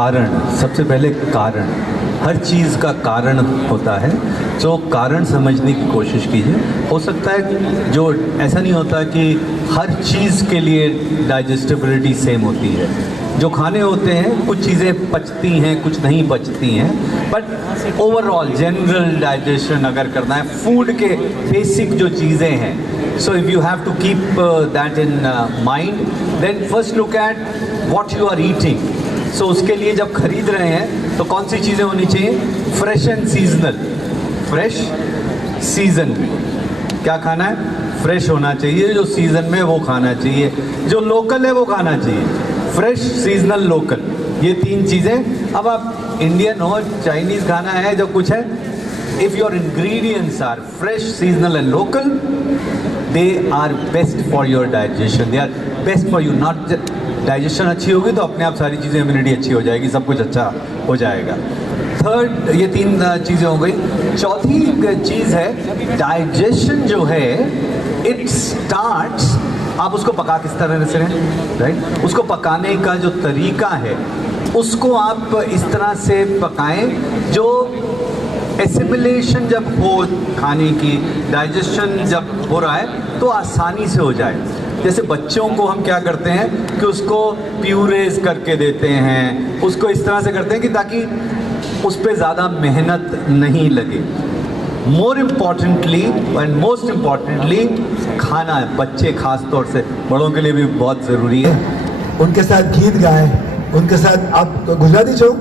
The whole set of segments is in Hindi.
कारण, सबसे पहले कारण, हर चीज़ का कारण होता है, तो कारण समझने की कोशिश कीजिए। हो सकता है जो ऐसा नहीं होता कि हर चीज़ के लिए डाइजेस्टिबिलिटी सेम होती है। जो खाने होते हैं कुछ चीज़ें पचती हैं, कुछ नहीं पचती हैं, बट ओवरऑल जनरल डाइजेशन अगर करना है फूड के बेसिक जो चीज़ें हैं, so if you have to keep that in mind, then first look at what you are eating. so उसके लिए जब खरीद रहे हैं तो कौन सी चीज़ें होनी चाहिए? Fresh and seasonal. Fresh season, क्या खाना है? फ्रेश होना चाहिए, जो सीज़न में वो खाना चाहिए, जो लोकल है वो खाना चाहिए। फ्रेश, सीजनल, लोकल, ये तीन चीज़ें। अब आप इंडियन हो, चाइनीज़ खाना है, जो कुछ है, if your ingredients are fresh, seasonal and local, they are best for your digestion, they are best for you, not digestion अच्छी होगी तो अपने आप सारी चीज़ें, इम्यूनिटी अच्छी हो जाएगी, सब कुछ अच्छा हो जाएगा। थर्ड, ये तीन चीज़ें हो गई। चौथी चीज़ है डाइजेशन जो है, इट स्टार्ट्स, आप उसको पका किस तरह से हैं, राइट? उसको पकाने का जो तरीका है उसको आप इस तरह से पकाएं जो एसिमिलेशन जब हो खाने की, डाइजेशन जब हो रहा है तो आसानी से हो जाए। जैसे बच्चों को हम क्या करते हैं कि उसको प्यूरेज करके देते हैं, उसको इस तरह से करते हैं कि ताकि उस पर ज़्यादा मेहनत नहीं लगे। More importantly and most importantly खाना है, बच्चे खास तौर से, बड़ों के लिए भी बहुत ज़रूरी है। उनके साथ गीत गाएं, उनके साथ आप तो गुजराती छो,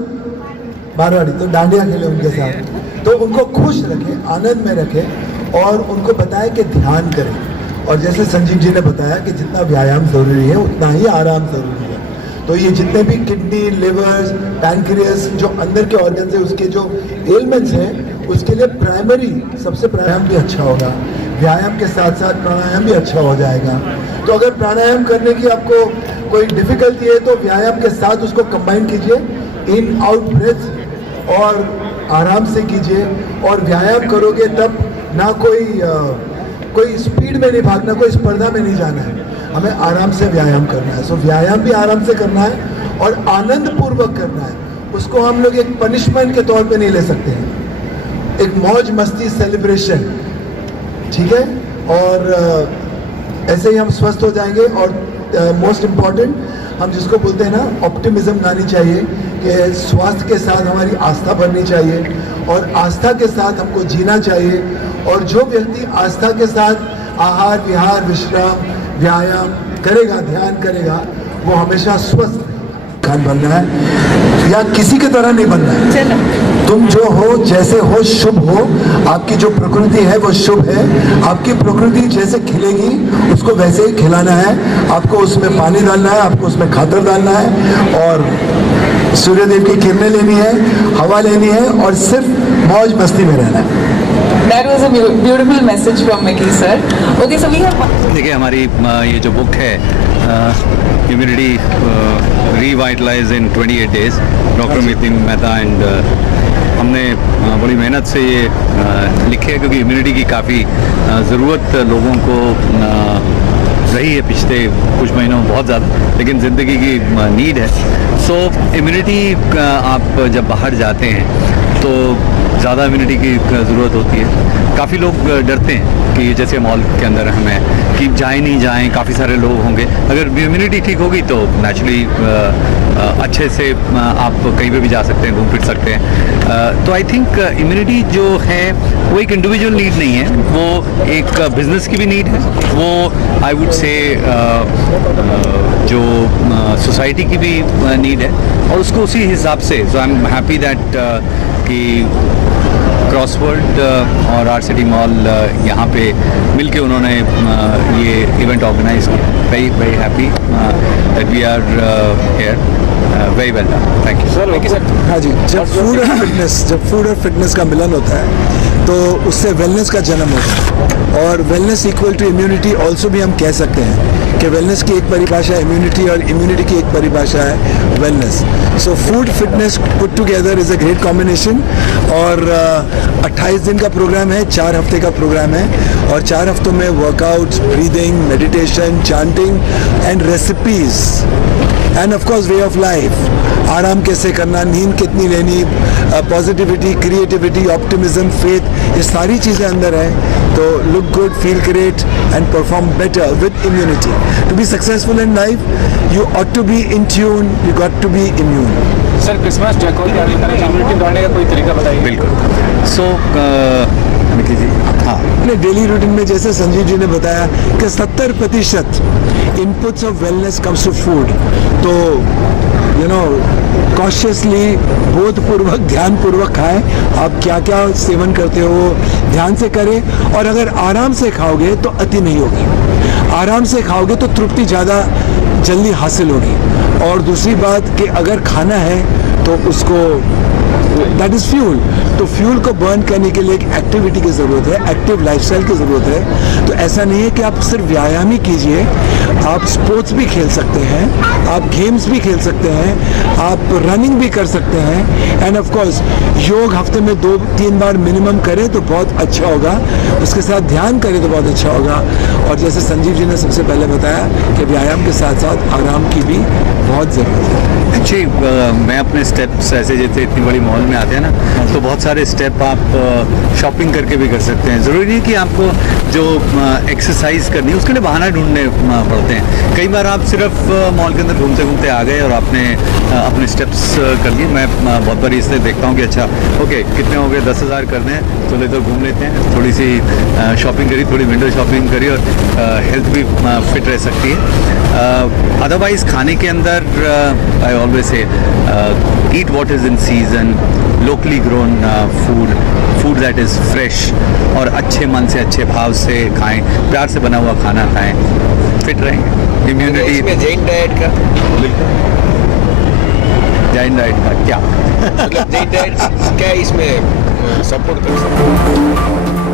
मारवाड़ी, तो डांडिया खेले उनके साथ, तो उनको खुश रखें, आनंद में रखें और उनको बताएं कि ध्यान करें। और जैसे संजीव जी ने बताया कि जितना व्यायाम ज़रूरी है उतना ही आराम ज़रूरी है। तो ये जितने भी किडनी, लिवर्स, पैनक्रियास, जो अंदर के ऑर्गन्स है, उसके जो एलिमेंट्स हैं, उसके लिए प्राइमरी, सबसे प्राणायाम भी अच्छा होगा। व्यायाम के साथ साथ प्राणायाम भी अच्छा हो जाएगा। तो अगर प्राणायाम करने की आपको कोई डिफिकल्टी है तो व्यायाम के साथ उसको कंबाइन कीजिए, इन आउट ब्रेथ, और आराम से कीजिए। और व्यायाम करोगे तब ना कोई स्पीड में नहीं भागना, कोई स्पर्धा में नहीं जाना है, हमें आराम से व्यायाम करना है। सो व्यायाम भी आराम से करना है और आनंद पूर्वक करना है। उसको हम लोग एक पनिशमेंट के तौर पे नहीं ले सकते हैं, एक मौज मस्ती, सेलिब्रेशन, ठीक है? और ऐसे ही हम स्वस्थ हो जाएंगे। और मोस्ट इम्पॉर्टेंट, हम जिसको बोलते हैं ना, ऑप्टिमिज्म लानी चाहिए कि स्वास्थ्य के साथ हमारी आस्था बढ़नी चाहिए और आस्था के साथ हमको जीना चाहिए। और जो व्यक्ति आस्था के साथ आहार, विहार, विश्राम, व्यायाम करेगा, ध्यान करेगा, वो हमेशा स्वस्थ खान बनना है या किसी की तरह नहीं बनना है। तुम जो हो, जैसे हो, शुभ हो। आपकी जो प्रकृति है वो शुभ है। आपकी प्रकृति जैसे खिलेगी उसको वैसे ही खिलाना है। आपको उसमें पानी डालना है, आपको उसमें खातर डालना है और सूर्यदेव की किरणें लेनी है, हवा लेनी है और सिर्फ मौज मस्ती में रहना है। That was a beautiful message from Mickey sir. Okay, so we have. देखिए, हमारी ये जो बुक है, immunity revitalize in 28 days, doctor Mitin Mehta and हमने बड़ी मेहनत से ये लिखे है क्योंकि इम्यूनिटी की काफ़ी ज़रूरत लोगों को रही है पिछले कुछ महीनों में बहुत ज़्यादा, लेकिन ज़िंदगी की नीड है। सो इम्यूनिटी आप जब बाहर जाते हैं तो ज़्यादा इम्यूनिटी की ज़रूरत होती है। काफ़ी लोग डरते हैं कि जैसे मॉल के अंदर हमें कि जाएं नहीं जाएं, काफ़ी सारे लोग होंगे। अगर इम्यूनिटी ठीक होगी तो नेचुरली अच्छे से आप कहीं पे भी जा सकते हैं, घूम फिर सकते हैं। तो आई थिंक इम्यूनिटी जो है वो एक इंडिविजुअल नीड नहीं है, वो एक बिज़नेस की भी नीड है, वो आई वुड से जो सोसाइटी की भी नीड है और उसको उसी हिसाब से। So I am happy that कि क्रॉसवर्ड और आर सिटी मॉल यहाँ पे मिलके उन्होंने ये इवेंट ऑर्गेनाइज किया। Very very happy that we are here. Very well done, thank you sir. हाँ जी, जब फूड और फिटनेस का मिलन होता है तो उससे वेलनेस का जन्म होता है। और wellness equal to immunity also भी हम कह सकते हैं कि वेलनेस की एक परिभाषा है इम्यूनिटी और इम्यूनिटी की एक परिभाषा है wellness. So food fitness put together is a great combination. और 28 दिन का प्रोग्राम है, 4 हफ्ते का प्रोग्राम है और 4 हफ्तों में workout, breathing, meditation, chanting and recipes end of course way of life. आराम कैसे करना, नींद कितनी लेनी, पॉजिटिविटी, क्रिएटिविटी, ऑप्टिमिज्म, फेथ, ये सारी चीज़ें अंदर हैं। तो look good, feel great and perform better with immunity. To be successful in life you ought to be in tune, you got to be immune. Sir Christmas decor immunity बढ़ाने का कोई तरीका बताइए। बिल्कुल। सो मिकी जी, हाँ, अपने डेली रूटीन में जैसे संजीव जी ने बताया कि 70% inputs of wellness comes to food. तो यू नो कॉशियसली, बोधपूर्वक, ध्यानपूर्वक खाएं। आप क्या क्या सेवन करते हो ध्यान से करें। और अगर आराम से खाओगे तो अति नहीं होगी। आराम से खाओगे तो तृप्ति ज़्यादा जल्दी हासिल होगी। और दूसरी बात कि अगर खाना है तो उसको दैट इज़ फ्यूल। तो फ्यूल को बर्न करने के लिए एक एक्टिविटी की ज़रूरत है, एक्टिव लाइफस्टाइल की ज़रूरत है। तो ऐसा नहीं है कि आप सिर्फ व्यायाम ही कीजिए, आप स्पोर्ट्स भी खेल सकते हैं, आप गेम्स भी खेल सकते हैं, आप रनिंग भी कर सकते हैं। एंड ऑफ कोर्स योग हफ्ते में 2-3 बार मिनिमम करें तो बहुत अच्छा होगा। उसके साथ ध्यान करें तो बहुत अच्छा होगा। और जैसे संजीव जी ने सबसे पहले बताया कि व्यायाम के साथ साथ आराम की भी बहुत ज़रूरत है। एक्चुअली मैं अपने स्टेप्स ऐसे जैसे इतनी बड़ी मॉल में आते हैं ना, तो बहुत सारे स्टेप आप शॉपिंग करके भी कर सकते हैं। ज़रूरी नहीं कि आपको जो एक्सरसाइज करनी है उसके लिए बहाना ढूंढने पड़ते हैं। कई बार आप सिर्फ मॉल के अंदर घूमते घूमते आ गए और आपने अपने स्टेप्स कर लिए। मैं बहुत बार इसलिए देखता हूँ कि अच्छा ओके कितने हो गए, 10,000 करने हैं, चलो तो घूम लेते हैं। थोड़ी सी शॉपिंग करी, थोड़ी विंडो शॉपिंग करी और हेल्थ भी फिट रह सकती है। अदरवाइज खाने के अंदर I always say eat what is in season, locally grown food that is fresh, और अच्छे मन से अच्छे भाव से खाएं, प्यार से बना हुआ खाना खाएं, फिट रहेंगे। इम्यूनिटी इसमें जैन डाइट का, बिल्कुल, जैन डाइट का क्या मतलब जैन डाइट क्या इसमें सपोर्ट कर सकते हैं?